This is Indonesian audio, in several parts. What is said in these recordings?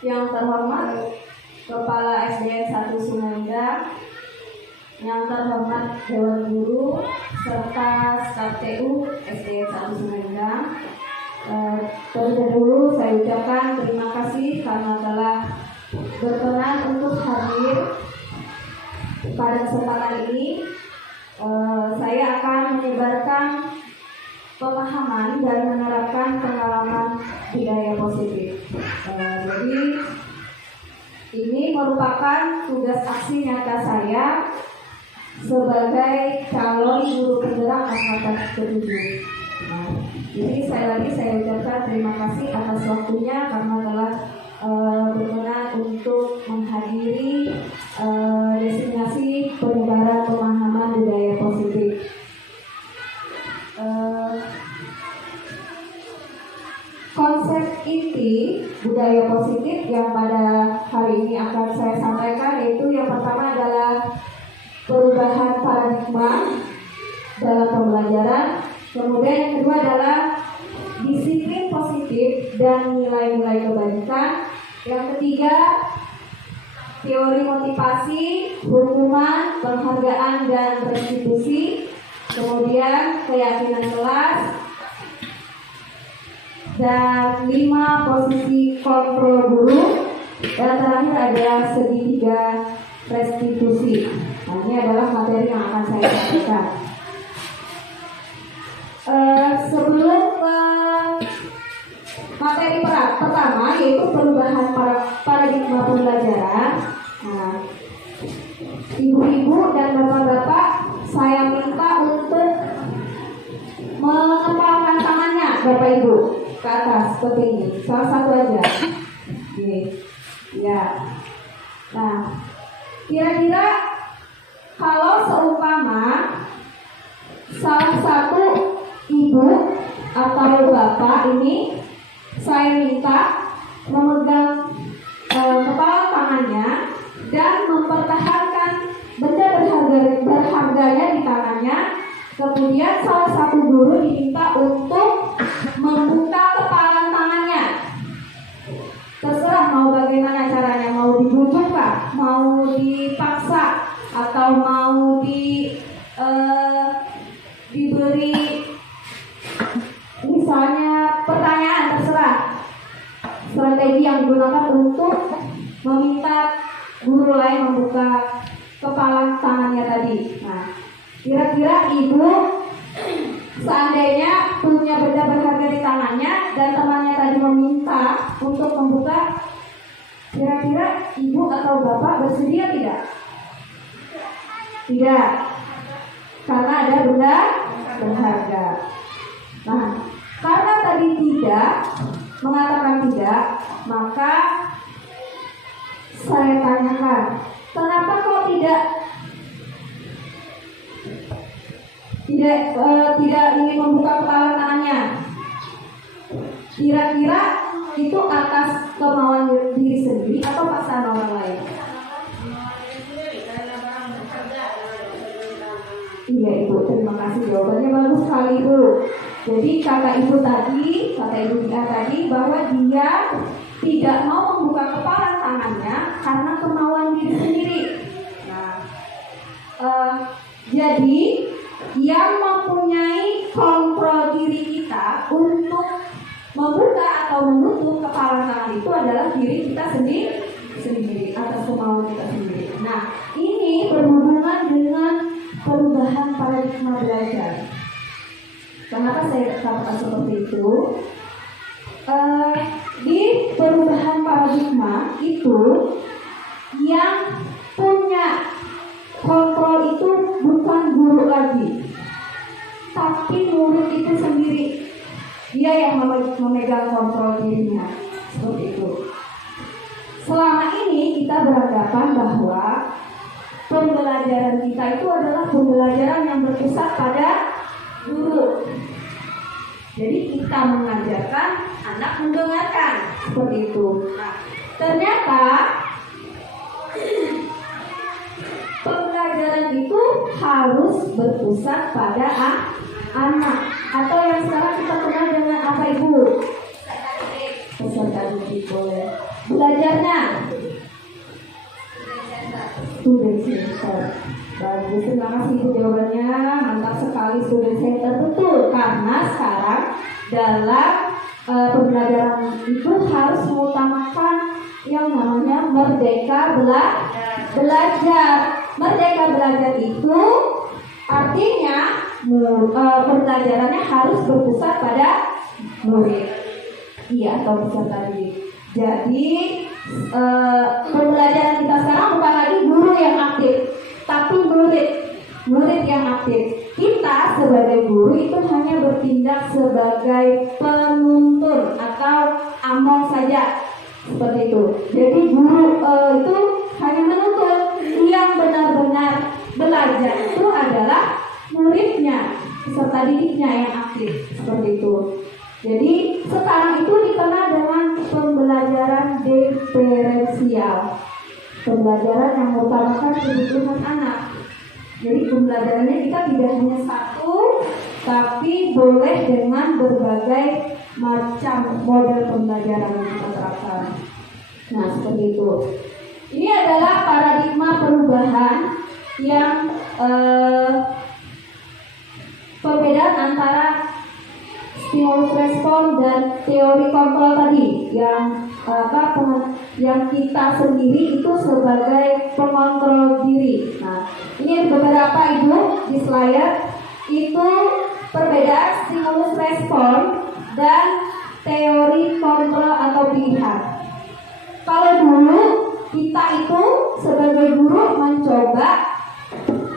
Yang terhormat Kepala SDN 1 Sumedang, yang terhormat Dewan Guru serta KTU SDN 1 Sumedang. Terlebih dahulu saya ucapkan terima kasih karena telah berkenan untuk hadir pada kesempatan ini. Saya akan menyebarkan pemahaman dan menerapkan pengalaman budaya positif. Jadi ini merupakan tugas aksi nyata saya sebagai calon guru penggerak angkatan ke-7. Jadi sekali lagi saya ucapkan terima kasih atas waktunya karena telah berkenan untuk menghadiri destinasi penyebaran pemahaman budaya positif. Konsep inti budaya positif yang pada hari ini akan saya sampaikan yaitu yang pertama adalah perubahan paradigma dalam pembelajaran, kemudian yang kedua adalah disiplin positif dan nilai-nilai kebaikan, yang ketiga teori motivasi, hukuman, penghargaan dan restitusi, kemudian keyakinan kelas, dan 5 posisi kontrol guru, dan terakhir ada segitiga restitusi. Nah, ini adalah materi yang akan saya sampaikan. Sebelum ke materi pertama yaitu perubahan paradigma pembelajaran. Nah, ibu-ibu dan bapak-bapak, saya minta untuk mengepalkan tangannya, Bapak Ibu, ke atas seperti ini. Salah satu aja. Ini. Ya. Nah, kira-kira kalau seumpama salah satu ibu atau bapak ini saya minta memegang kepala tangannya dan mempertahankan benda berharganya di tangannya. Kemudian salah satu guru diminta untuk membuka kepala tangannya. Terserah mau bagaimana caranya, mau dibujuk kah, mau dipaksa, atau mau diberi misalnya pertanyaan, terserah. Strategi yang digunakan untuk meminta guru lain membuka kepala tangannya tadi. Nah, kira-kira ibu seandainya punya benda berharga di tangannya dan temannya tadi meminta untuk membuka, kira-kira ibu atau bapak bersedia tidak? Tidak, karena ada benda berharga. Nah, karena tadi tidak, mengatakan tidak, maka saya tanyakan, kenapa kok tidak ingin membuka kepala tangannya? Kira-kira itu atas kemauan diri sendiri atau paksaan orang lain? Iya Ibu, terima kasih, jawabannya bagus sekali Ibu. Jadi kata ibu Dia tadi bahwa dia tidak mau membuka kepala tangannya karena kemauan diri sendiri. Nah, jadi yang mempunyai kontrol diri kita untuk membuka atau menutup kepala tangan itu adalah diri kita sendiri atas kemauan kita sendiri. Nah, ini berhubungan dengan perubahan paradigma belajar. Kenapa saya katakan seperti itu? Di perubahan paradigma itu yang punya kontrol itu bukan guru lagi, tapi murid itu sendiri. Dia yang memegang kontrol dirinya. Seperti itu. Selama ini kita beranggapan bahwa pembelajaran kita itu adalah pembelajaran yang berpusat pada guru. Jadi kita mengajarkan, anak mendengarkan, seperti itu. Nah, ternyata pembelajaran itu harus berpusat pada anak, atau yang sekarang kita kenal dengan apa Ibu? Peserta didik boleh. Belajarnya student center. Bagus, terima kasih itu jawabannya, mantap sekali. Student center betul, karena sekarang dalam pembelajaran itu harus mengutamakan yang namanya merdeka belajar. Merdeka belajar itu artinya pembelajarannya harus berpusat pada murid, iya, atau peserta didik. Jadi pembelajaran kita sekarang bukan lagi guru yang aktif, tapi murid yang aktif. Kita sebagai guru itu hanya bertindak sebagai penuntun atau among saja, seperti itu. Jadi guru itu hanya menuntun. Yang benar-benar belajar itu adalah muridnya, peserta didiknya yang aktif, seperti itu. Jadi sekarang itu dikenal dengan pembelajaran diferensial, pembelajaran yang mengutamakan kebutuhan anak. Jadi pembelajarannya kita tidak hanya satu, tapi boleh dengan berbagai macam model pembelajaran yang kita terapkan. Nah, seperti itu. Ini adalah paradigma perubahan yang perbedaan antara stimulus respon dan teori kontrol tadi yang yang kita sendiri itu sebagai pengontrol diri. Nah, ini beberapa ibu di slide itu perbedaan stimulus respon dan teori kontrol atau pilihan. Kalau dulu kita itu sebagai guru mencoba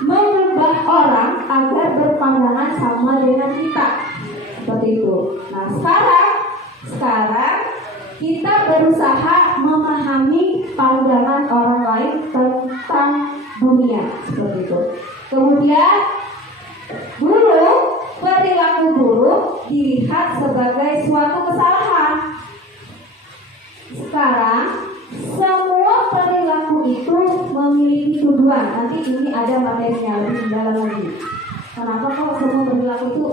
mengubah orang agar berpandangan sama dengan kita, seperti itu. Nah, sekarang kita berusaha memahami pandangan orang lain tentang dunia, seperti itu. Kemudian perilaku guru dilihat sebagai suatu kesalahan. Sekarang semua perilaku itu memiliki tujuan. Nanti ini ada materinya lebih dalam lagi. Kenapa kok semua perilaku itu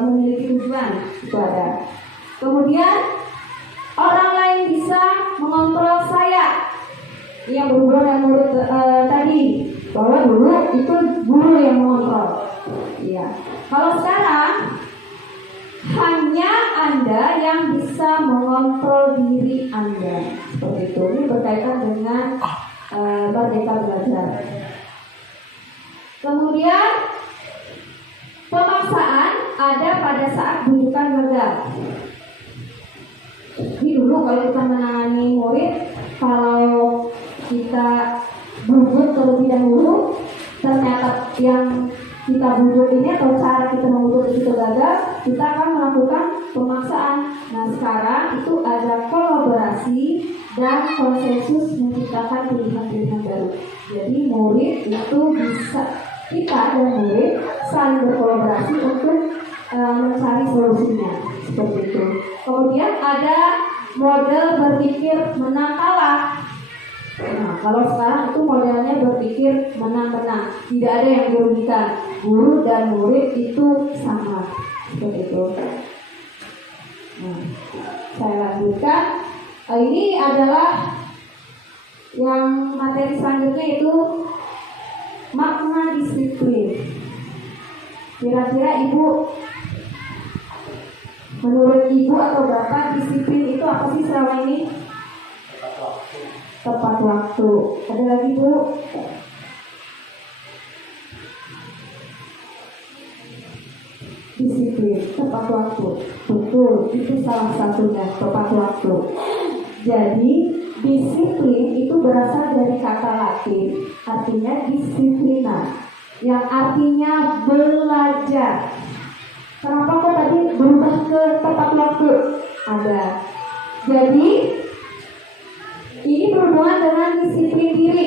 memiliki tujuan? Itu ada. Kemudian orang lain bisa mengontrol saya. Yang berhubungan dengan murid tadi, bahwa dulu itu guru yang mengontrol. Iya. Kalau sekarang hanya Anda yang bisa mengontrol diri Anda, seperti itu. Ini berkaitan dengan merdeka belajar. Kemudian pemaksaan ada pada saat rujukan gagal. Jadi dulu kalau kita menangani murid, kalau kita bujuk terlebih dahulu, ternyata yang kita bujuk ini atau cara kita membujuk itu gagal, kita akan melakukan pemaksaan. Nah, sekarang itu ada kolaborasi dan konsensus menciptakan pilihan-pilihan baru. Jadi murid itu bisa, kita dan murid saling berkolaborasi untuk mencari solusinya, seperti itu. Kemudian ada model berpikir menang kalah. Nah, kalau sekarang itu modelnya berpikir menang-menang, tidak ada yang dirugikan. Guru dan murid itu sama, seperti itu. Nah, saya lanjutkan. Ini adalah yang materi selanjutnya, itu makna disiplin. Kira-kira ibu, menurut ibu atau bapak, disiplin itu apa sih selama ini? Tepat waktu. Ada lagi Bu? Disiplin, tepat waktu. Betul, itu salah satunya, tepat waktu. Jadi disiplin itu berasal dari kata Latin, artinya disiplina, yang artinya belajar. Kenapa kok tadi berubah ke tepat waktu? Ada. Jadi ini berhubungan dengan disiplin diri.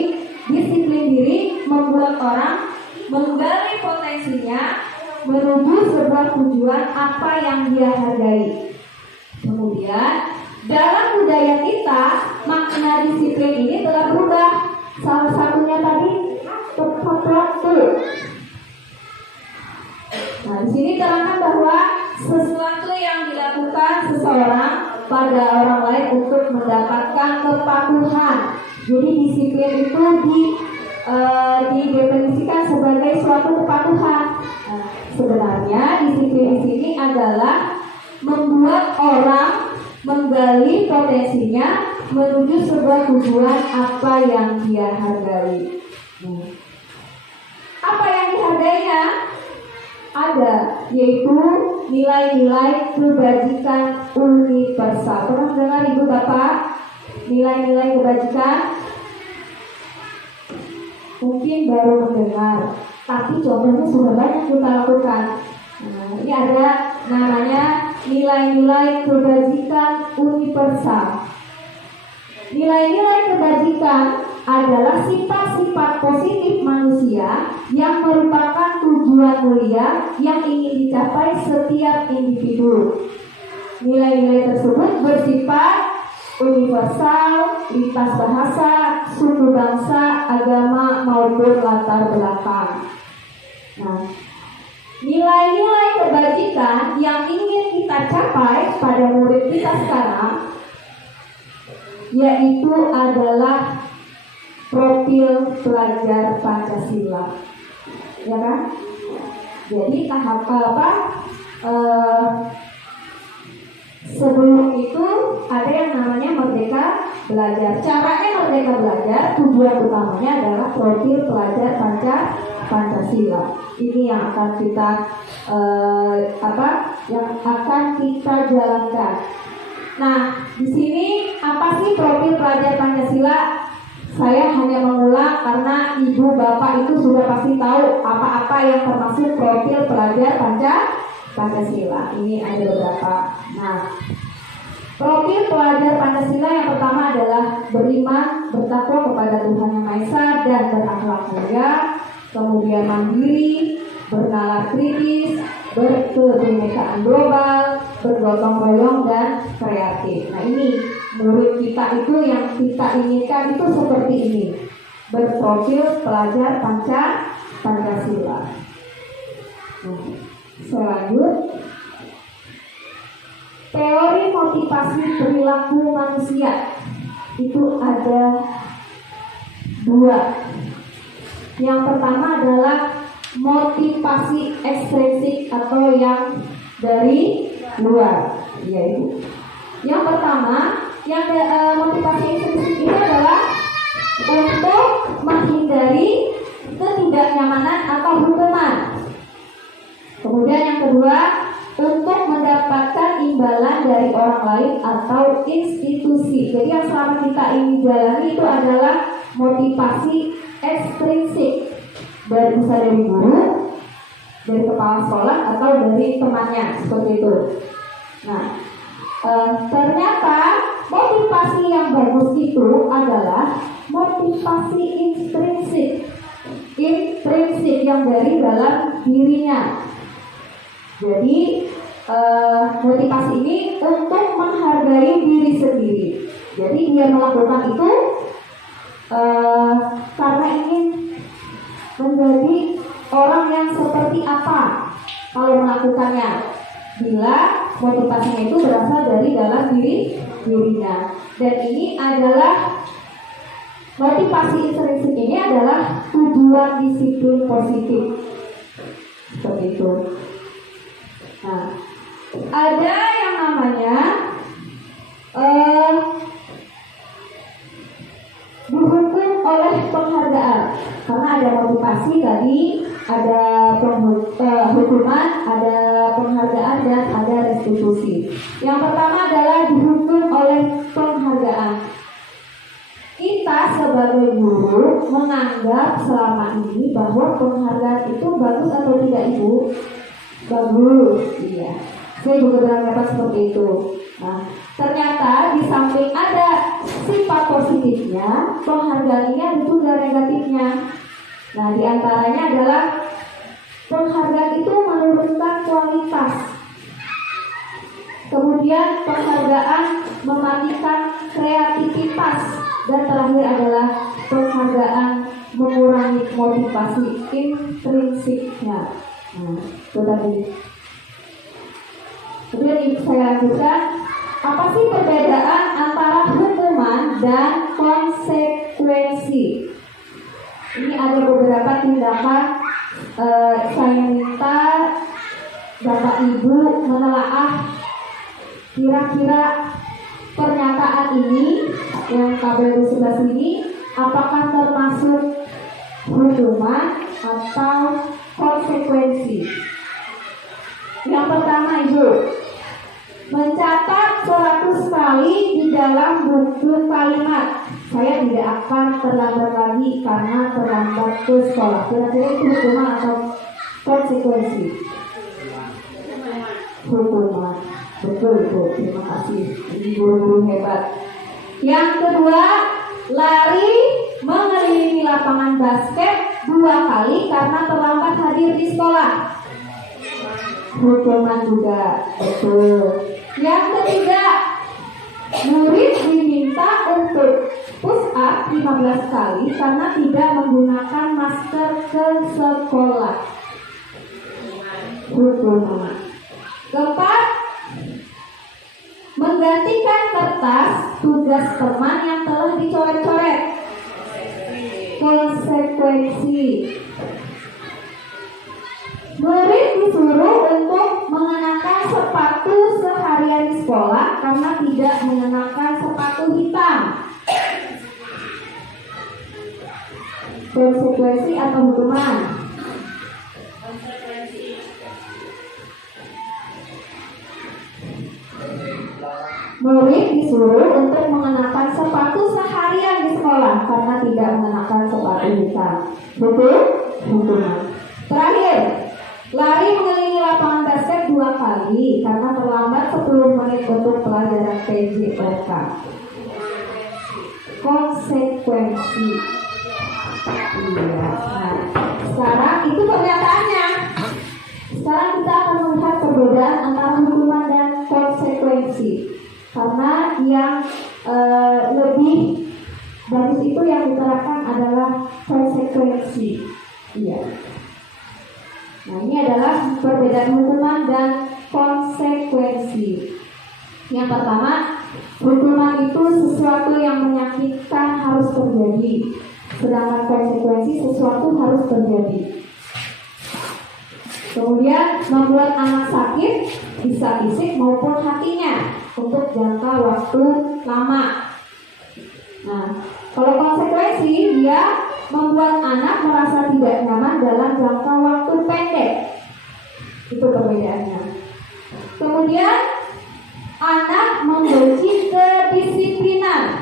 Disiplin diri membuat orang menggali potensinya menuju sebuah tujuan apa yang dia hargai. Kemudian dalam budaya kita, makna disiplin ini telah berubah. Salah satunya tadi tepat waktu. Nah, di sini terangkan bahwa sesuatu yang dilakukan seseorang pada orang lain untuk mendapatkan kepatuhan. Jadi disiplin itu didefinisikan sebagai suatu kepatuhan. Sebenarnya disiplin di sini adalah membuat orang menggali potensinya menuju sebuah tujuan apa yang dia hargai. Apa yang dihargainya? Ada, yaitu nilai-nilai kebajikan universal. Pernah dengar Ibu Bapak nilai-nilai kebajikan? Mungkin baru mendengar, tapi contohnya sudah banyak kita lakukan. Ini ada namanya nilai-nilai kebajikan universal. Nilai-nilai kebajikan adalah sifat-sifat positif manusia yang merupakan tujuan mulia yang ingin dicapai setiap individu. Nilai-nilai tersebut bersifat universal, lintas bahasa, suku bangsa, agama maupun latar belakang. Nah, nilai-nilai kebajikan yang ingin kita capai pada murid kita sekarang yaitu adalah profil pelajar Pancasila, ya kan? Jadi tahap sebelum itu ada yang namanya Merdeka Belajar. Caranya Merdeka Belajar, tujuan utamanya adalah profil pelajar Pancasila. Ini yang akan kita jalankan. Nah, di sini apa sih profil pelajar Pancasila? Saya hanya mengulang karena Ibu Bapak itu sudah pasti tahu apa-apa yang termasuk profil pelajar Pancasila. Ini ada beberapa. Nah, profil pelajar Pancasila yang pertama adalah beriman, bertakwa kepada Tuhan Yang Maha Esa dan berakhlak mulia, kemudian mandiri, bernalar kritis, berkebinekaan global, bergotong royong dan kreatif. Nah, ini murid kita itu yang kita inginkan itu seperti ini, berprofil pelajar Pancasila. Selanjut, teori motivasi perilaku manusia itu ada 2. Yang pertama adalah motivasi ekstrinsik atau yang dari luar, yaitu yang pertama, motivasi ekstrinsik ini adalah untuk menghindari ketidaknyamanan atau hukuman. Kemudian yang kedua, untuk mendapatkan imbalan dari orang lain atau institusi. Jadi yang selama kita ini jalani itu adalah motivasi ekstrinsik, bisa dari guru, dari kepala sekolah, atau dari temannya, seperti itu. Nah, ternyata motivasi yang bagus itu adalah motivasi intrinsik yang dari dalam dirinya. Jadi motivasi ini untuk menghargai diri sendiri. Jadi dia melakukan itu karena ingin menjadi orang yang seperti apa kalau melakukannya. Bila motivasinya itu berasal dari dalam dirinya. Dan ini adalah motivasi intrinsik ini adalah tujuan disiplin positif. Seperti itu. Nah, ada yang namanya dihukum oleh penghargaan. Karena ada motivasi tadi, ada hukuman, ada penghargaan, dan ada restitusi. Yang pertama adalah dihukum oleh penghargaan. Kita sebagai guru menganggap selama ini bahwa penghargaan itu bagus atau tidak, Ibu? Bagus, iya. Saya juga beranggapan seperti itu. Nah, ternyata di samping ada sifat positifnya, penghargaan ini ada juga negatifnya. Nah, diantaranya adalah penghargaan itu menurunkan kualitas. Kemudian penghargaan mematikan kreativitas. Dan terakhir adalah penghargaan mengurangi motivasi intrinsiknya. Nah, itu tadi. Kemudian saya lanjutkan. apa sih perbedaan antara hukuman dan konsekuensi? Ini ada beberapa tindakan. Saya minta Bapak Ibu menelaah kira-kira pernyataan ini yang tabel di sebelah sini apakah termasuk hukuman atau konsekuensi. Yang pertama, Ibu, mencatat 100 kali di dalam buku kalimat. Saya tidak akan terlambat lagi karena terlambat ke sekolah. Kira-kira itu hukuman atau konsekuensi? Hukuman. Betul, Bu. Terima kasih. Ini guru-guru hebat. Yang kedua, lari mengelilingi lapangan basket 2 kali karena terlambat hadir di sekolah. Hukuman juga. Betul. Yang ketiga, murid diminta untuk push up 15 kali karena tidak menggunakan masker ke sekolah. Hukuman. Keempat, menggantikan kertas tugas teman yang telah dicoret-coret. Konsekuensi. Murid disuruh untuk mengenakan sepatu seharian di sekolah karena tidak mengenakan sepatu hitam. Konsekuensi atau hukuman? Murid disuruh untuk mengenakan sepatu seharian di sekolah karena tidak mengenakan sepatu hitam. Betul? Hukuman. Terakhir, lari mengelilingi lapangan basket 2 kali karena terlambat 10 menit untuk pelajaran PJOK. Konsekuensi. Iya. Nah, sekarang itu pernyataannya. Sekarang kita akan melihat perbedaan antara hukuman dan konsekuensi. Karena yang lebih bagus itu yang diterapkan adalah konsekuensi. Iya. Nah, ini adalah perbedaan hukuman dan konsekuensi. Yang pertama, hukuman itu sesuatu yang menyakitkan harus terjadi, sedangkan konsekuensi sesuatu harus terjadi. Kemudian membuat anak sakit bisa fisik maupun hatinya untuk jangka waktu lama. Nah, kalau konsekuensi dia membuat anak merasa tidak nyaman dalam jangka waktu pendek. Itu perbedaannya. Kemudian anak membenci kedisiplinan.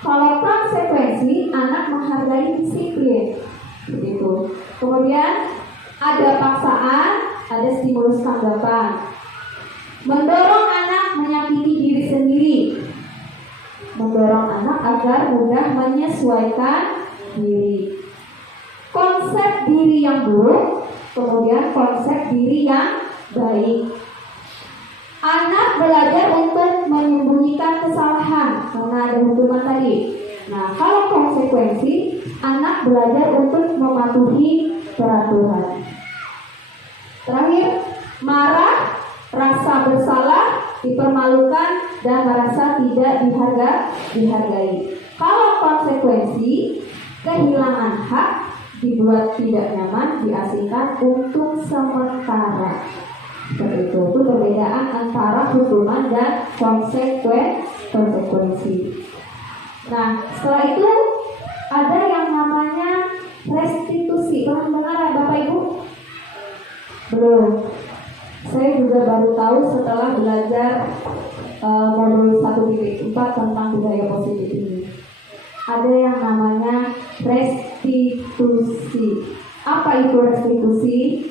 Kalau konsekuensi anak menghargai disiplin. Begitu. Kemudian ada paksaan, ada stimulus tanggapan. Mendorong anak menyakiti diri sendiri. Mendorong anak agar mudah menyesuaikan diri. Konsep diri yang buruk, kemudian konsep diri yang baik. Anak belajar untuk menyembunyikan kesalahan karena ada hukuman tadi. Nah, kalau konsekuensi, anak belajar untuk mematuhi peraturan. Terakhir, marah, rasa bersalah, dipermalukan, dan merasa tidak dihargai. Kalau konsekuensi, kehilangan hak, dibuat tidak nyaman, diasingkan untuk sementara. Seperti itu perbedaan antara hukuman dan konsekuensi. Nah, setelah itu ada yang namanya restitusi. Pernah dengar Bapak Ibu? Belum. Saya juga baru tahu setelah belajar modul 1.4 tentang budaya positif ini. Ada yang namanya restitusi. Apa itu restitusi?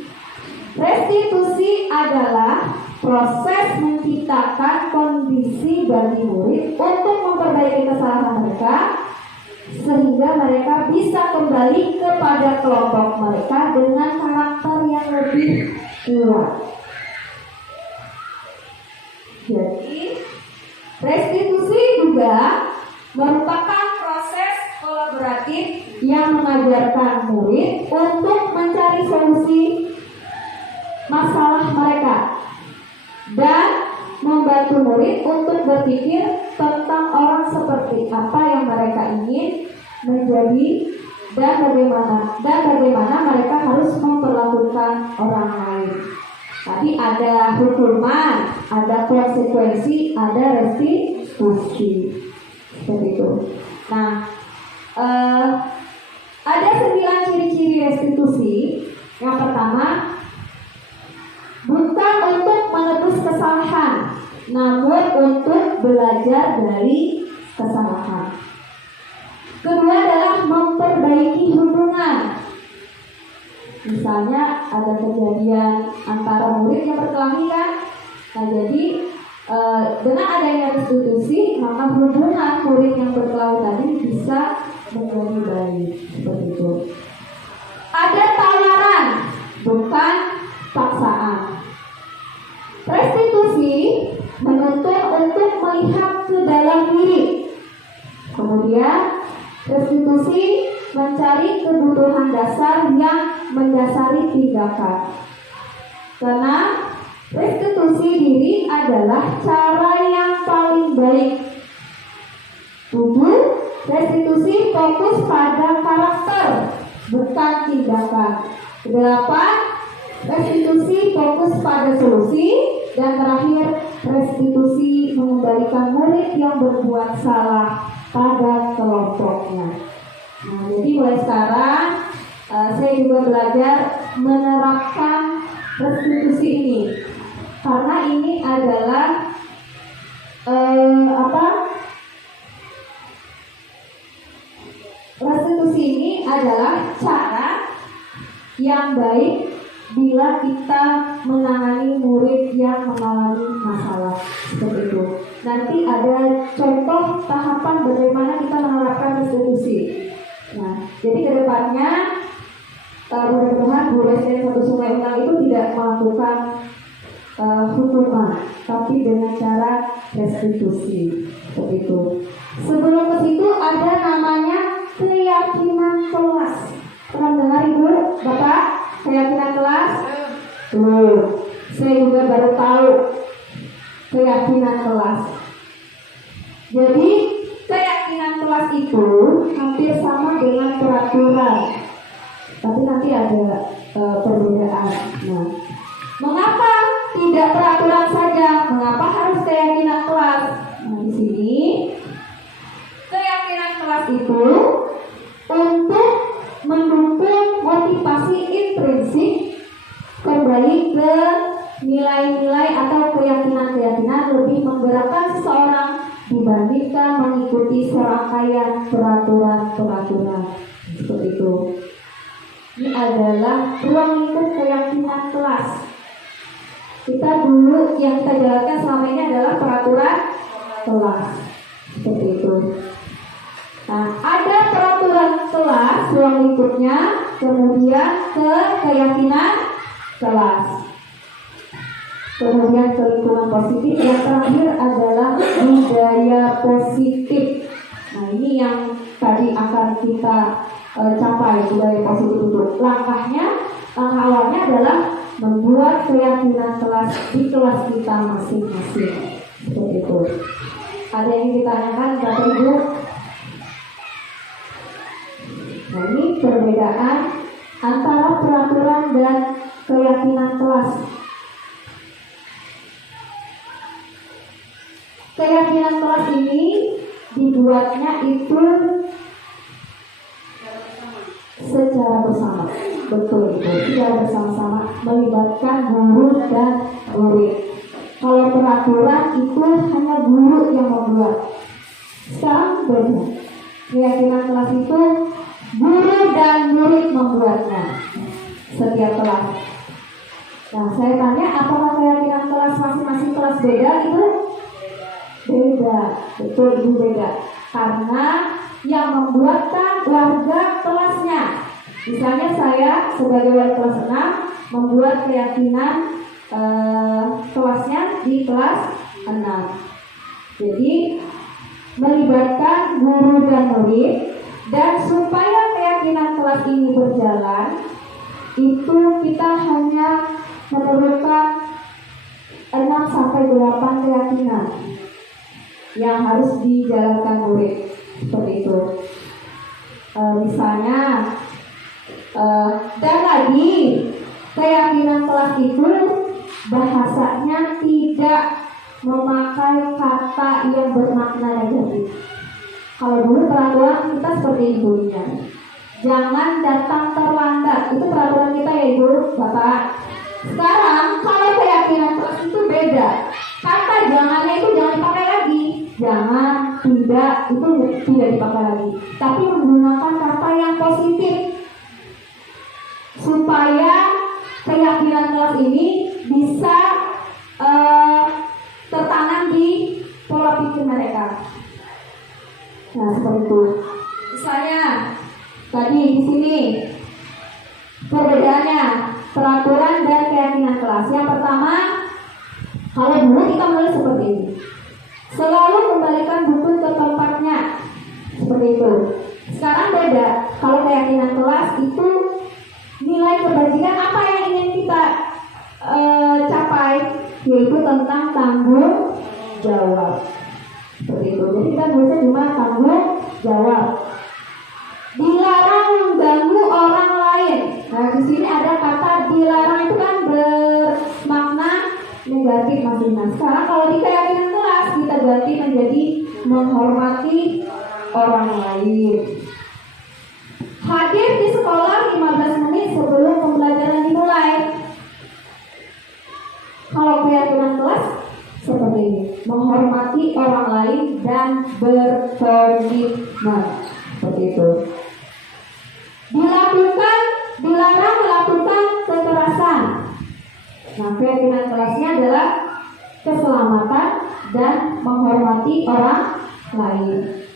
Restitusi adalah proses menciptakan kondisi bagi murid untuk memperbaiki kesalahan mereka sehingga mereka bisa kembali kepada kelompok mereka dengan karakter yang lebih kuat. Jadi, restitusi juga merupakan proses kolaboratif yang mengajarkan murid untuk mencari solusi masalah mereka dan murid untuk berpikir tentang orang seperti apa yang mereka ingin menjadi dan bagaimana mereka harus memperlakukan orang lain. Tadi ada hukuman, ada konsekuensi, ada restitusi, seperti itu. Nah, ada 9 ciri-ciri restitusi. Yang pertama, bukan untuk menebus kesalahan, namun untuk belajar dari kesalahan. Kedua adalah memperbaiki hubungan. Misalnya ada kejadian antara murid yang berkelahi kan. Nah jadi dengan adanya restitusi, maka hubungan murid yang berkelahi tadi bisa menjadi baik. Seperti itu. Ada tawaran, bukan paksaan. Restitusi menuntut untuk melihat ke dalam diri. Kemudian restitusi mencari kebutuhan dasar yang mendasari tindakan. Karena restitusi diri adalah cara yang paling baik. 7. Restitusi fokus pada karakter, bukan tindakan. 8. Restitusi fokus pada solusi. Dan terakhir, restitusi mengembalikan murid yang berbuat salah pada kelompoknya. Nah, jadi mulai sekarang saya juga belajar menerapkan restitusi ini, karena ini adalah restitusi ini adalah cara yang baik bila kita menangani murid yang mengalami masalah seperti itu. Nanti ada contoh tahapan bagaimana kita menerapkan restitusi. Nah, jadi kedepannya mudah-mudahan guru SD 1 Sungai Unang itu tidak melakukan hukuman, tapi dengan cara restitusi seperti itu. Sebelum ke situ ada namanya keyakinan kelas. Pernah dengar Ibu, Bapak? Keyakinan kelas? Saya juga baru tahu keyakinan kelas. Jadi keyakinan kelas itu hampir sama dengan peraturan, tapi nanti ada perbedaan. Nah, mengapa tidak peraturan saja? Mengapa harus keyakinan kelas? Nah, di sini keyakinan kelas itu untuk mendukung motivasi intrinsik kembali ke nilai-nilai atau keyakinan-keyakinan lebih menggerakkan seseorang dibandingkan mengikuti serangkaian peraturan-peraturan seperti itu. Ini adalah ruang lingkup keyakinan kelas. Kita dulu yang kita jalankan selama ini adalah peraturan kelas seperti itu. Nah, ada peraturan kelas ruang lingkupnya, kemudian ke keyakinan kelas, kemudian ke lingkungan positif, yang terakhir adalah budaya positif. Nah, ini yang tadi akan kita capai, budaya positif itu. Langkah awalnya adalah membuat keyakinan kelas di kelas kita masing-masing. Seperti itu. Ada yang ditanyakan Bapak Ibu? Nah, ini perbedaan antara peraturan dan keyakinan kelas. Keyakinan kelas ini dibuatnya itu secara bersama. Betul itu, secara bersama-sama melibatkan guru dan murid. Kalau peraturan itu hanya guru yang membuat. Sekarang beda. Keyakinan kelas itu guru dan murid membuatnya setiap kelas. Nah, saya tanya, apakah keyakinan kelas masing-masing kelas beda itu? Beda, betul Ibu, beda. Karena yang membuatkan warga kelasnya. Misalnya saya sebagai wali kelas 6 membuat keyakinan kelasnya di kelas 6. Jadi melibatkan guru dan murid. Dan supaya keyakinan kelas ini berjalan, itu kita hanya memerlukan 6-8 keyakinan. yang harus dijalankan murid seperti itu. Misalnya dan lagi keyakinan kelas itu bahasanya tidak memakai kata yang bermakna negatif. Kalau dulu peraturan kita seperti itu ya. Jangan datang terlambat. Itu peraturan kita ya Ibu, Bapak. Sekarang kalau keyakinan kelas itu beda. Kata jangannya itu jangan dipakai lagi. Jangan, tidak, itu tidak dipakai lagi. Tapi menggunakan kata yang positif supaya keyakinan kelas ini bisa tertanam di pola pikir mereka. Nah, seperti itu. Misalnya tadi di sini perbedaannya peraturan dan keyakinan kelas. Yang pertama, kalau dulu kita mulai seperti ini. Selalu kembalikan buku ke tempatnya. Seperti itu. Sekarang beda. Kalau keyakinan kelas itu nilai kebajikan apa yang ingin kita capai, yaitu tentang tanggung jawab. Seperti itu. Jadi kita bisa cuma tanggung jawab. Dilarang mengganggu orang lain. Nah, di sini ada kata dilarang itu kan bermakna negatif maksudnya. Sekarang kalau di keyakinan kelas kita ganti menjadi menghormati orang lain. Hadir di sekolah 15 menit sebelum pembelajaran dimulai. Kalau keyakinan kelas seperti ini, menghormati orang lain dan berkomitmen. Seperti itu. Dilarang melakukan kekerasan. Nah, keyakinan kelasnya adalah keselamatan dan menghormati orang lain.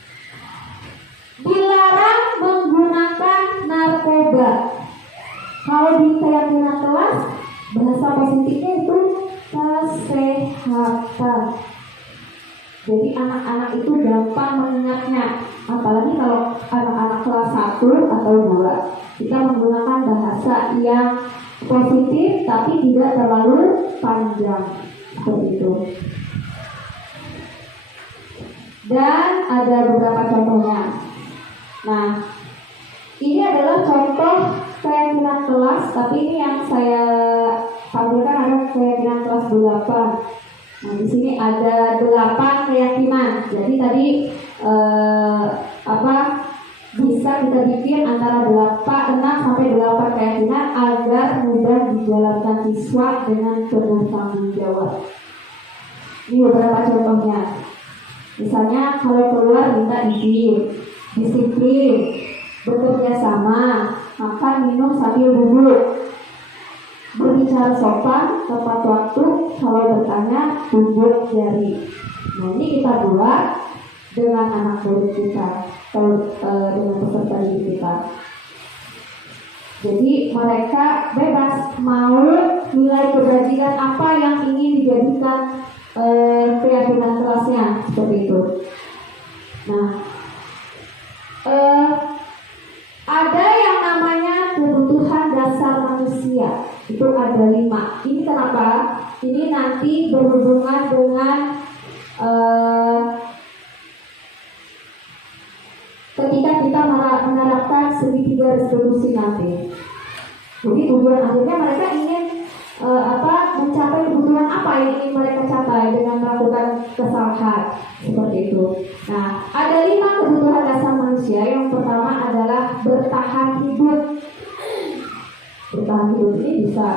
Dilarang menggunakan narkoba. Kalau di keyakinan kelas, bahasa positifnya itu kesehatan. Jadi anak-anak itu gampang mengingatnya. Apalagi kalau anak-anak kelas 1 atau 2, kita menggunakan bahasa yang positif tapi tidak terlalu panjang. Seperti itu. Dan ada beberapa contohnya. Nah, ini adalah contoh keyakinan kelas, tapi ini yang saya tampilkan adalah keyakinan kelas 8. Nah, di sini ada 8 keyakinan. Jadi tadi bisa kita bikin antara 6 sampai 8 keyakinan agar mudah dijalankan siswa dengan penuh tanggung jawab. Ini beberapa contohnya. Misalnya kalau keluar minta izin, disiplin, bekerja sama, makan minum sambil duduk, berbicara sopan, tepat waktu, kalau bertanya tunjuk jari. Nah, ini kita buat dengan anak murid kita atau dengan peserta didik kita. Jadi mereka bebas mau nilai kebajikan apa yang ingin dijadikan keyakinan kelasnya, seperti itu. Nah, ada yang namanya kebutuhan dasar manusia. Itu ada 5. Ini kenapa? Ini nanti berhubungan dengan ketika kita menerapkan segitiga restitusi nanti. Jadi tujuan akhirnya mereka ingin mencapai kebutuhan apa yang ingin mereka capai dengan melakukan kesalahan seperti itu. Nah, ada 5 kebutuhan dasar manusia. Yang pertama adalah bertahan hidup. Bertahan hidup ini bisa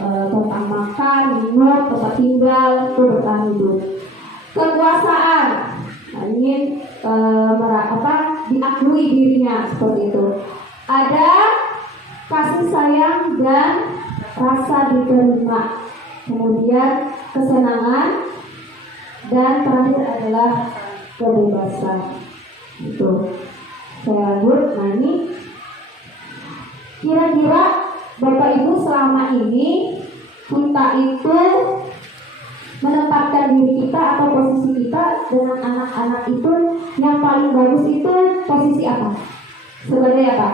tentang makan, minum, tempat tinggal, itu bertahan hidup. Kekuasaan, nah, ingin diakui dirinya, seperti itu. Ada kasih sayang dan rasa diterima. Kemudian kesenangan, dan terakhir adalah kebebasan. Itu saya lanjut. Nah, ini kira-kira Bapak Ibu selama ini kita itu menempatkan diri kita atau posisi kita dengan anak-anak itu yang paling bagus itu posisi apa? Sebagai apa?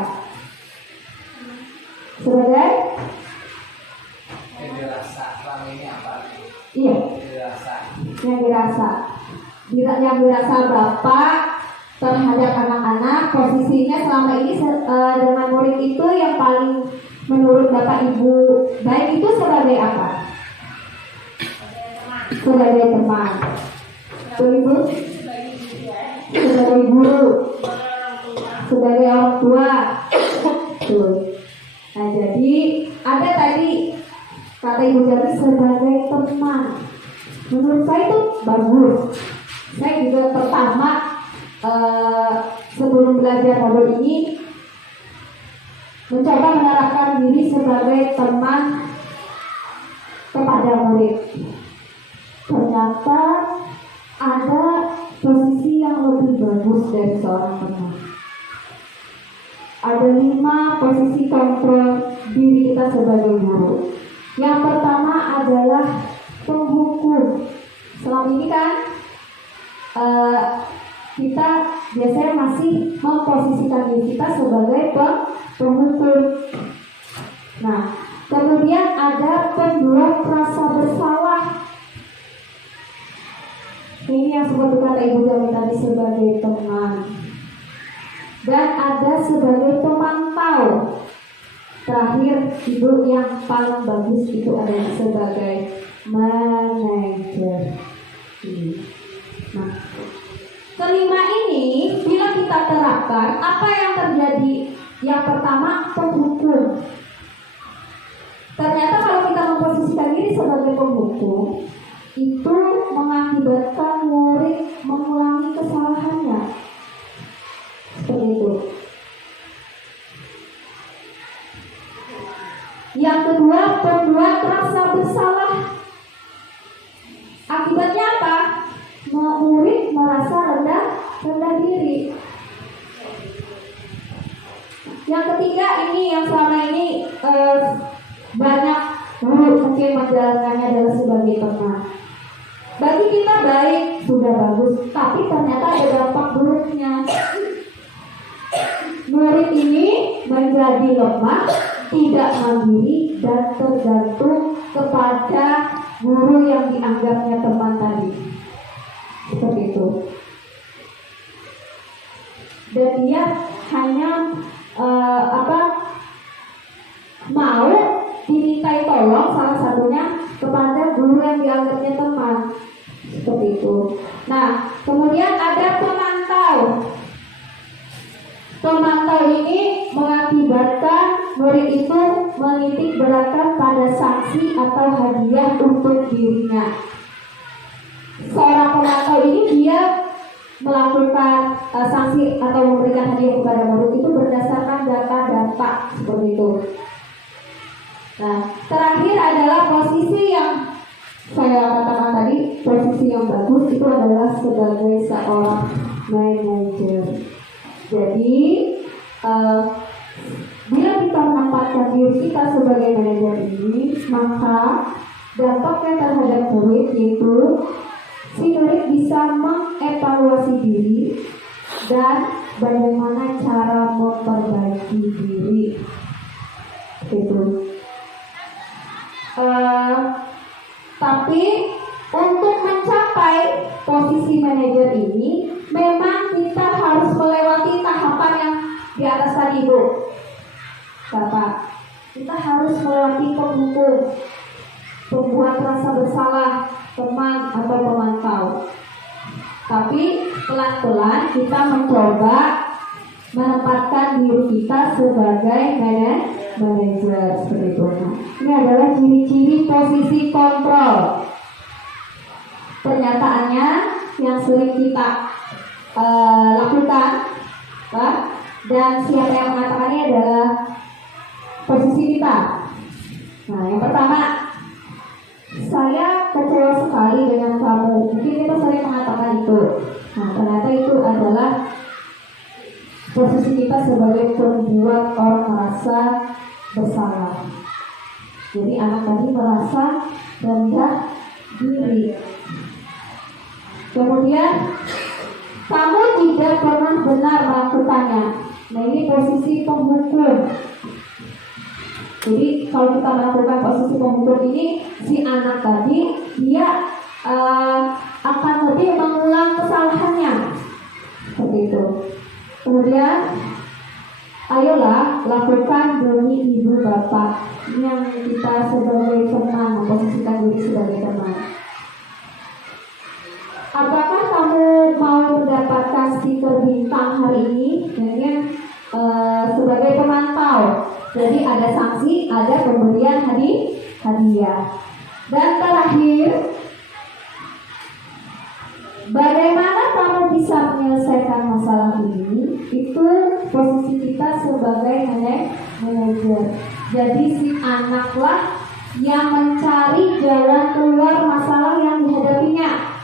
Sebagai yang dirasa selama ini apa? Iya. Dirasa. Yang dirasa. yang dirasa bapak terhadap anak-anak, posisinya selama ini dengan murid itu yang paling menurut bapak ibu baik itu sebagai apa? Sebagai teman. Ibu? Sebagai guru, sebagai orang tua. Tuh. Nah, jadi ada tadi kata Ibu Jati sebagai teman. Menurut saya itu bagus. Saya juga pertama sebelum belajar modul ini mencoba menerapkan diri sebagai teman kepada murid. Ternyata ada posisi yang lebih bagus dari seorang teman. Ada 5 posisi kontrol diri kita sebagai guru. Yang pertama adalah penghukum. Selama ini kan kita biasanya masih memposisikan diri kita sebagai penghukum. Nah, kemudian ada pembuat rasa bersalah. Ini yang seperti kata Ibu Jami tadi sebagai teman. Dan ada sebagai pemantau. Terakhir, Ibu yang paling bagus itu adalah sebagai manajer. Nah, kelima ini bila kita terapkan, apa yang terjadi? Yang pertama, penghukum. Ternyata kalau kita memposisikan diri sebagai penghukum, itu mengakibatkan murid mengulangi kesalahannya. Seperti itu. Yang kedua, pembuat rasa bersalah. Akibatnya apa? Murid merasa rendah diri. Yang ketiga, ini yang selama ini banyak guru mungkin menjalankannya adalah sebagai teman. Bagi kita baik, sudah bagus, tapi ternyata ada dampak buruknya. Murid ini menjadi lemah, tidak mandiri, dan tergantung kepada guru yang dianggapnya teman tadi. Seperti itu. Dan dia hanya mau dimintai tolong salah satunya kepada guru yang dianggapnya teman. Seperti itu. Nah, kemudian ada pemantau. Pemantau ini mengakibatkan murid itu menitik beratkan pada sanksi atau hadiah untuk dirinya. Seorang pemantau ini dia melakukan sanksi atau memberikan hadiah kepada murid itu berdasarkan data-data seperti itu. Nah, terakhir adalah posisi yang saya katakan tadi, posisi yang bagus itu adalah sebagai seorang manajer. Jadi, bila kita menempatkan diri kita sebagai manajer ini, maka dampaknya terhadap murid itu si murid bisa mengevaluasi diri dan bagaimana cara memperbaiki diri. Itu. Tapi untuk mencapai posisi manajer ini, memang kita harus melewati tahapan yang di atas tadi, Bu. Bapak, kita harus melewati penghukum, pembuat rasa bersalah, teman atau pemantau. Tapi pelan-pelan kita mencoba menempatkan diri kita sebagai manajer seperti itu. Ini adalah ciri-ciri posisi kontrol. Pernyataannya yang sering kita lakukan, Pak, dan siapa yang mengatakannya adalah posisi kita. Nah, yang pertama, saya kecewa sekali dengan kamu. Mungkin kita sering mengatakan itu. Nah, ternyata itu adalah posisi kita sebagai pembuat orang merasa bersalah. Jadi anak tadi merasa rendah diri. Kemudian kamu tidak pernah benar melakukannya. Nah, ini posisi penghukum. Jadi kalau kita melakukan posisi penghukum ini, si anak tadi dia akan lebih mengulang kesalahannya. Seperti itu. Kemudian ayolah lakukan demi ibu bapak yang kita sebagai teman, memposisikan diri sebagai teman. Apakah kamu mau mendapatkan stiker bintang hari ini? Jadi sebagai pemantau. Jadi ada sanksi, ada pemberian hadiah. Dan terakhir, bagaimana kamu bisa menyelesaikan masalah ini? Itu posisi kita sebagai manajer. Jadi si anaklah yang mencari jalan keluar masalah yang dihadapinya.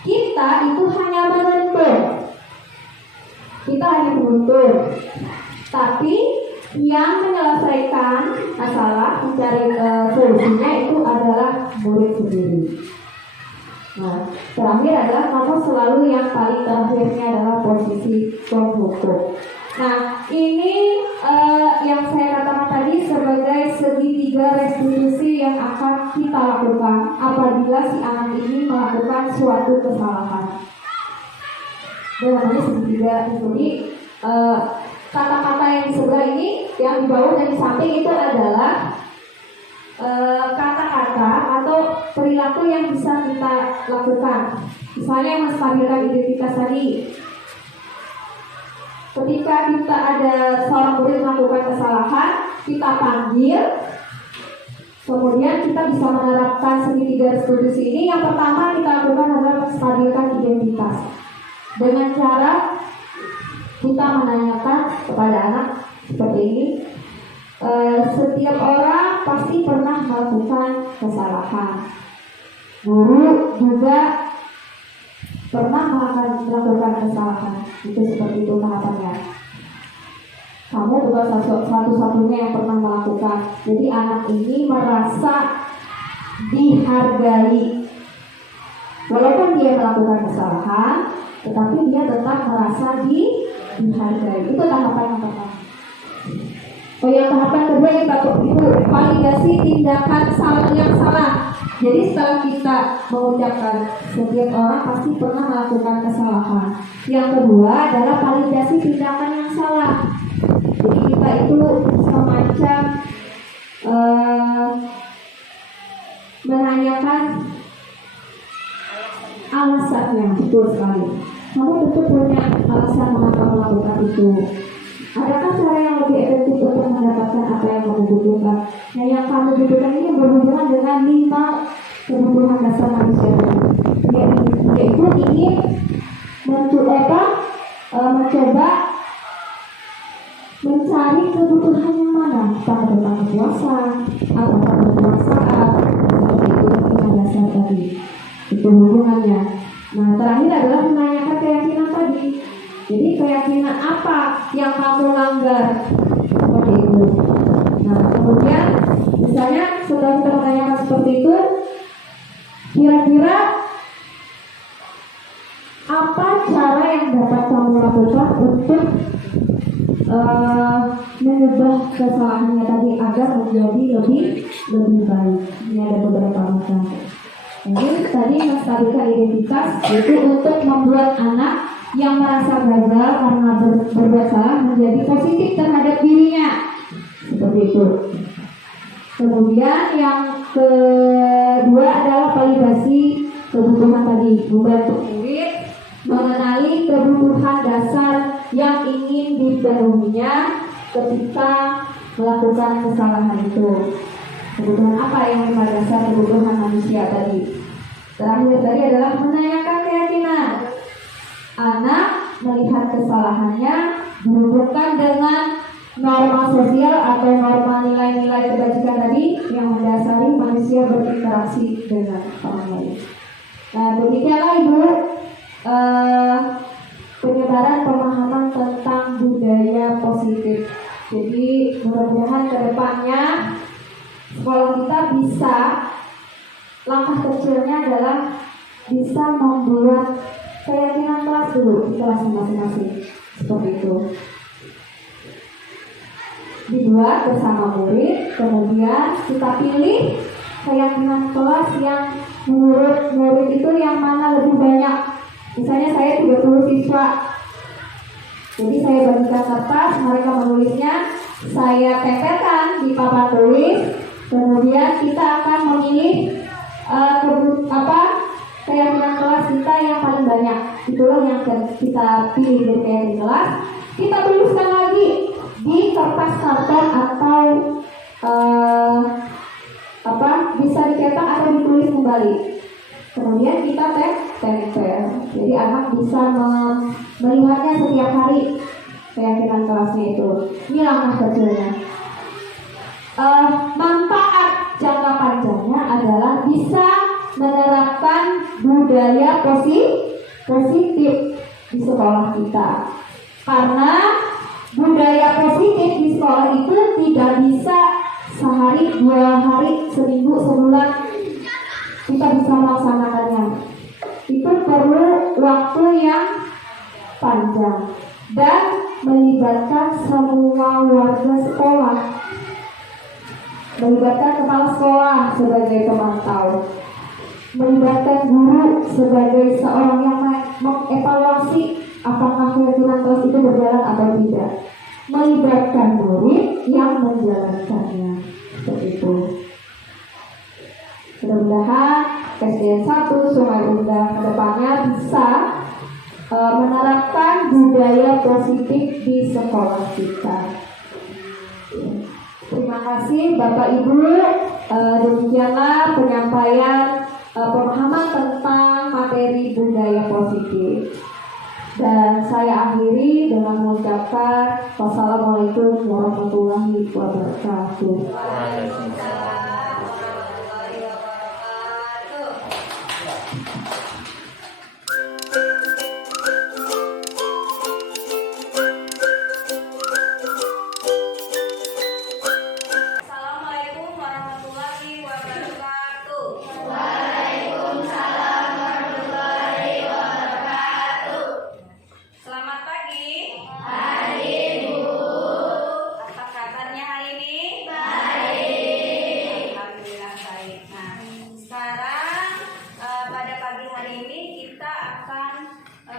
Kita itu hanya menuntut. Tapi yang menyelesaikan masalah, mencari solusinya itu adalah murid sendiri. Nah, terakhir adalah kamu selalu yang paling terakhirnya adalah posisi penghukum. Nah, ini yang saya katakan tadi sebagai segitiga restitusi yang akan kita lakukan apabila si anak ini melakukan suatu kesalahan. Dan namanya segitiga ini, kata-kata yang di sebelah ini, yang di bawah dan di samping itu adalah kata-kata atau perilaku yang bisa kita lakukan. Misalnya yang menstabilkan identitas tadi. Ketika kita ada seorang murid melakukan kesalahan, kita panggil, kemudian kita bisa menerapkan segitiga restitusi ini. Yang pertama kita lakukan adalah menstabilkan identitas dengan cara kita menanyakan kepada anak seperti ini. Setiap orang pasti pernah melakukan kesalahan. Guru juga pernah melakukan kesalahan. Itu seperti itu tahapannya. Kamu bukan satu-satunya yang pernah melakukan. Jadi anak ini merasa dihargai. Walaupun dia melakukan kesalahan, tetapi dia tetap merasa dihargai. Itu tahapan yang pertama. Yang tahapan kedua itu validasi tindakan yang salah. Jadi setelah kita mengucapkan setiap orang pasti pernah melakukan kesalahan. Yang kedua adalah validasi tindakan yang salah. Jadi kita itu semacam menanyakan alasannya. Betul sekali. Kamu tentu punya alasan mengapa melakukan itu. Adakah cara yang lebih efektif untuk mendapatkan apa yang kamu butuhkan? Nah, yang kamu butuhkan ini berhubungan dengan 5 kebutuhan dasar manusia, yaitu ingin mencoba mencari kebutuhan yang mana, apakah tentang kepuasan, apakah kekuasaan, seperti itu kebutuhan dasar tadi. Itu hubungannya. Nah, terakhir adalah menanyakan keyakinan tadi. Jadi keyakinan apa yang kamu langgar, seperti itu. Nah, kemudian misalnya setelah kita menanyakan seperti itu, kira-kira apa cara yang dapat kamu lakukan untuk mengubah kesalahannya tadi agar menjadi lebih baik. Ini ada beberapa macam. Jadi tadi menstabilkan identitas itu untuk membuat anak yang merasa gagal karena berbuat salah menjadi positif terhadap dirinya, seperti itu. Kemudian yang kedua adalah validasi kebutuhan tadi, membantu murid mengenali kebutuhan dasar yang ingin dipenuhinya ketika melakukan kesalahan itu. Kebutuhan apa yang dasar kebutuhan manusia tadi. Terakhir tadi adalah menanyakan keyakinan. Anak melihat kesalahannya dihubungkan dengan norma sosial atau norma nilai-nilai kebajikan tadi yang mendasari manusia berinteraksi dengan orang lain. Nah, demikianlah Ibu penyebaran pemahaman tentang budaya positif. Jadi mudah-mudahan ke depannya sekolah kita bisa, langkah kecilnya adalah bisa membuat keyakinan kelas dulu di kelas masing-masing, seperti itu. Dibuat bersama murid, kemudian kita pilih keyakinan kelas yang menurut murid itu yang mana lebih banyak. Misalnya saya 30 siswa, jadi saya bagikan kertas, mereka menulisnya, saya tempelkan di papan tulis, kemudian kita akan memilih keyakinan kelas kita yang paling banyak. Itulah yang kita pilih dari keyakinan kelas. Kita tuliskan lagi di kertas karton atau bisa dicetak atau ditulis kembali. Kemudian kita tempel. Jadi anak bisa melihatnya setiap hari keyakinan kelasnya itu. Ini langkah kecilnya. Manfaat jangka panjangnya adalah bisa menerapkan budaya positif di sekolah kita. Karena budaya positif di sekolah itu tidak bisa sehari, 2 hari, seminggu, sebulan kita bisa melaksanakannya. Itu perlu waktu yang panjang dan melibatkan semua warga sekolah, melibatkan kepala sekolah sebagai pemantau, melibatkan guru sebagai seorang yang mengevaluasi apakah keyakinan kelas itu berjalan atau tidak, melibatkan murid yang menjalankannya. Seperti itu. Mudah-mudahan SDN 1 Sungai Undang kedepannya bisa menerapkan budaya positif di sekolah kita. Terima kasih Bapak Ibu. Demikianlah penyampaian pemahaman tentang materi budaya positif. Dan saya akhiri dengan mengucapkan wassalamualaikum warahmatullahi wabarakatuh.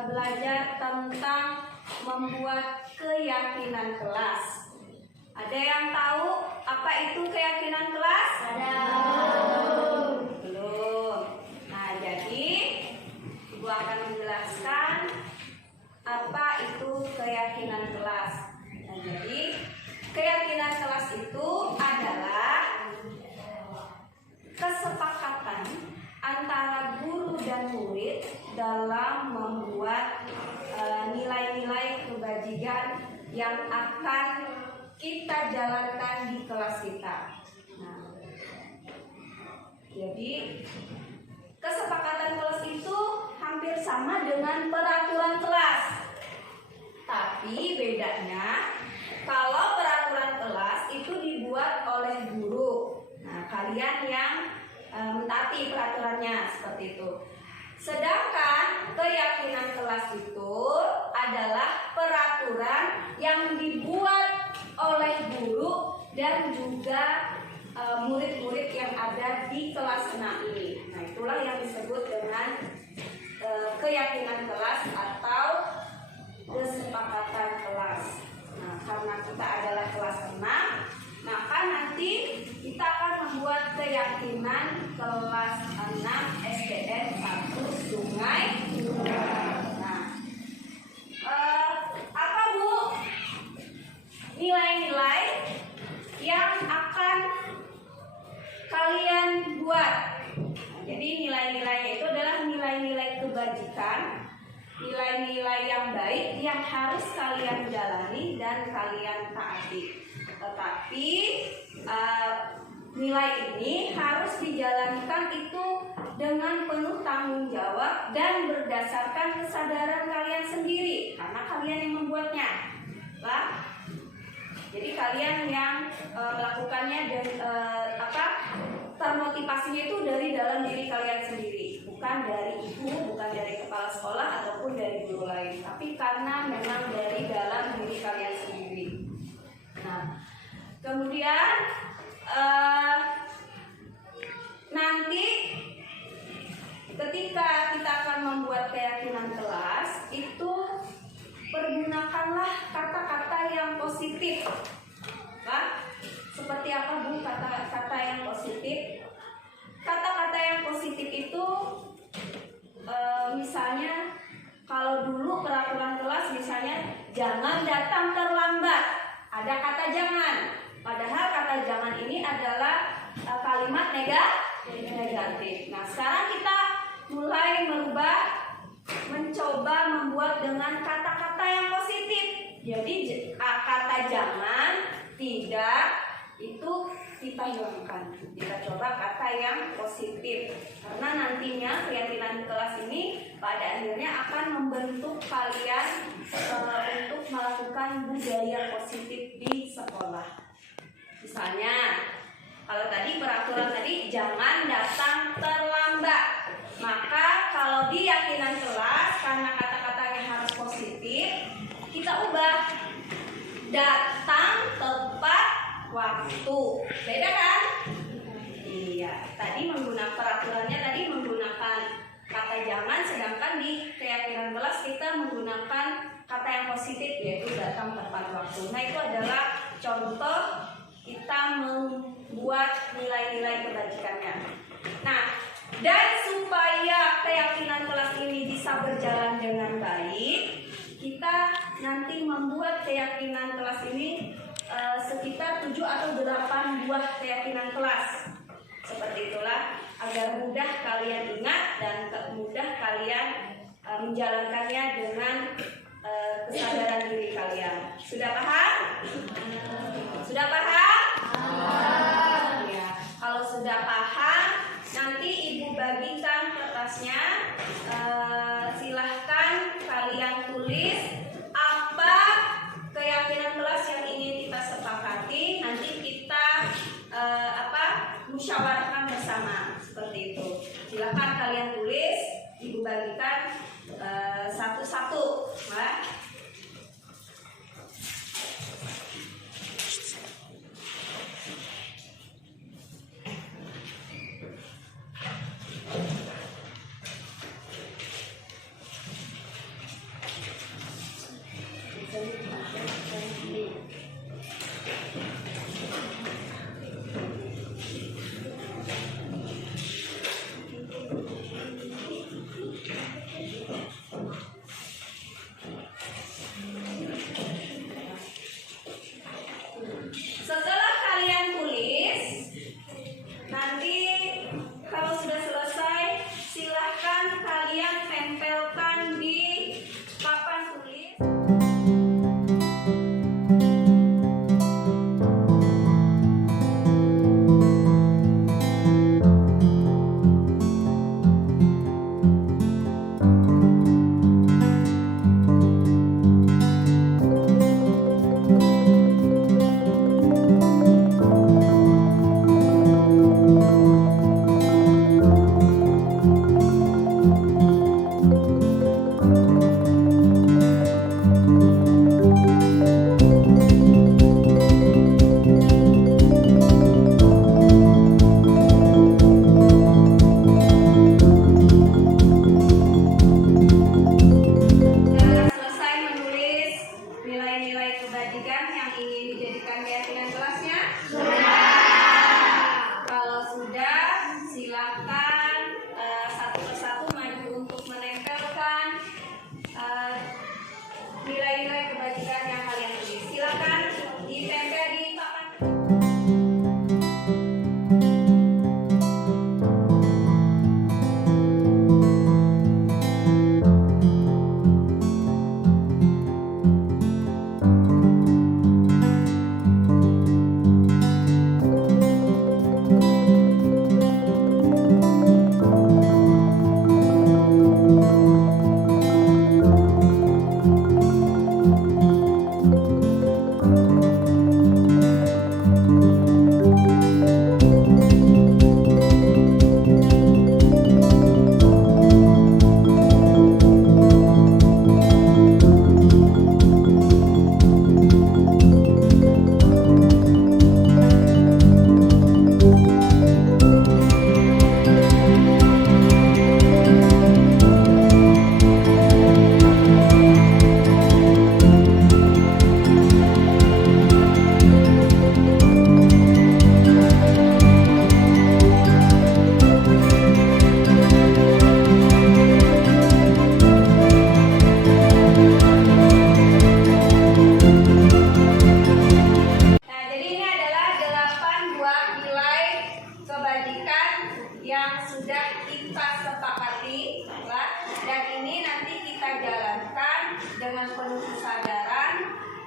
Belajar tentang membuat keyakinan kelas. Ada yang tahu apa itu keyakinan kelas? Ada. Belum. Nah, jadi Ibu akan menjelaskan apa itu keyakinan kelas. Nah, jadi keyakinan kelas itu adalah kesepakatan antara guru dan murid dalam membuat nilai-nilai kebajikan yang akan kita jalankan di kelas kita. Nah, jadi kesepakatan kelas itu hampir sama dengan peraturan kelas. Tapi bedanya kalau peraturan kelas itu dibuat oleh guru. Nah, kalian yang mentaati peraturannya seperti itu. Sedangkan keyakinan kelas itu adalah peraturan yang dibuat oleh guru dan juga murid-murid yang ada di kelas 6 ini. Nah, itulah yang disebut dengan keyakinan kelas atau kesepakatan kelas. Nah, karena kita adalah kelas 6, maka nanti kita akan membuat keyakinan kelas 6 SDN 1 Sungai Undang. Nah, apa Bu nilai-nilai yang akan kalian buat? Nah, jadi nilai-nilainya itu adalah nilai-nilai kebajikan, nilai-nilai yang baik yang harus kalian jalani dan kalian taati. Tetapi nilai ini harus dijalankan itu dengan penuh tanggung jawab dan berdasarkan kesadaran kalian sendiri karena kalian yang membuatnya. Lah, jadi kalian yang melakukannya dan termotivasinya itu dari dalam diri kalian sendiri, bukan dari ibu, bukan dari kepala sekolah ataupun dari guru lain, tapi karena memang dari dalam diri kalian sendiri. Nah, kemudian nanti ketika kita akan membuat keyakinan kelas, itu pergunakanlah kata-kata yang positif. Nah, seperti apa Bu kata-kata yang positif? Kata-kata yang positif itu misalnya kalau dulu peraturan kelas misalnya jangan datang terlambat. Ada kata jangan. Padahal kata jangan ini adalah kalimat negatif. Nah, sekarang kita mulai mencoba membuat dengan kata-kata yang positif. Jadi kata jangan, tidak, itu kita hilangkan. Kita coba kata yang positif. Karena nantinya keyakinan kelas ini pada akhirnya akan membentuk kalian untuk melakukan budaya positif di sekolah. Misalnya, kalau tadi peraturan tadi jangan datang terlambat. Maka kalau di keyakinan kelas karena kata-katanya harus positif, kita ubah datang tepat waktu. Beda kan? Iya. Tadi menggunakan peraturannya tadi menggunakan kata jangan, sedangkan di keyakinan kelas kita menggunakan kata yang positif yaitu datang tepat waktu. Nah, itu adalah contoh kita membuat nilai-nilai kebajikannya. Nah, dan supaya keyakinan kelas ini bisa berjalan dengan baik, kita nanti membuat keyakinan kelas ini sekitar 7 atau 8 buah keyakinan kelas. Seperti itulah agar mudah kalian ingat dan mudah kalian menjalankannya dengan kesadaran diri kalian. Sudah paham? Sudah paham? Ya. Kalau sudah paham, nanti Ibu bagikan kertasnya. Silahkan kalian tulis apa keyakinan kelas yang ingin kita sepakati. Nanti kita musyawarahkan bersama seperti itu. Silahkan kalian tulis. Ibu bagikan satu-satu. Setelah kalian tulis, nanti kalau sudah selesai, silahkan kalian tempelkan di papan tulis.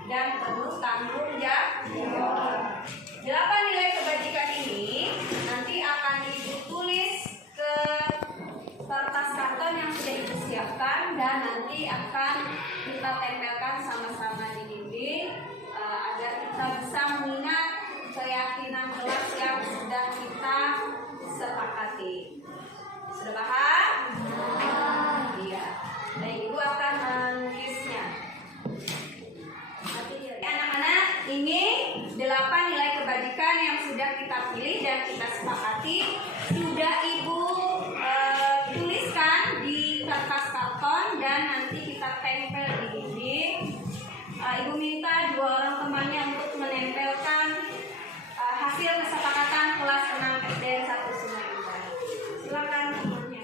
dan penuh tanggung jawab. 8 nilai kebajikan ini nanti akan Ibu tulis ke kertas karton yang sudah Ibu siapkan dan nanti akan kita tempelkan sama-sama di dinding agar kita bisa mengingat keyakinan kelas yang sudah kita sepakati. Sudah paham? Iya. Baik, Ibu akan menulisnya. Anak-anak, ini 8 nilai kebajikan yang sudah kita pilih dan kita sepakati sudah Ibu tuliskan di kertas karton dan nanti kita tempel di dinding. Ibu minta 2 orang temannya untuk menempelkan hasil kesepakatan kelas 6 SD 1 Sungai Indah. Silakan temannya.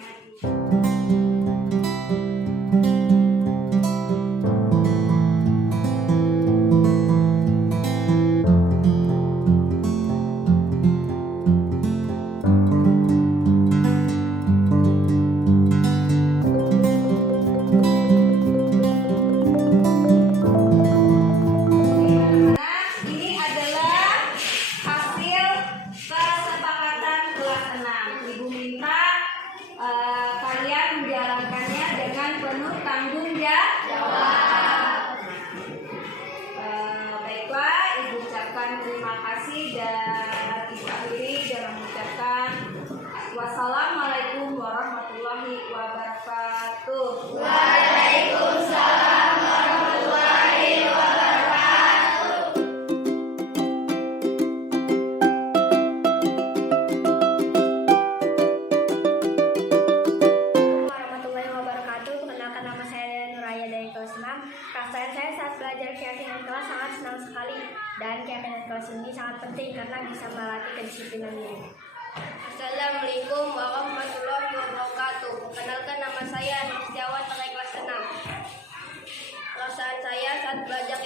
Wassalamualaikum warahmatullahi wabarakatuh. Waalaikumsalam warahmatullahi wabarakatuh. Warahmatullahi wabarakatuh. Perkenalkan, nama saya Nuraya dari kelas 6. Perasaan saya saat belajar keyakinan kelas sangat senang sekali, dan keyakinan kelas ini sangat penting karena bisa melatih kedisiplinan diri. Assalamualaikum warahmatullahi wabarakatuh. Kenalkan, nama saya Nur Setiawan dari kelas 6. Perasaan saya saat belajar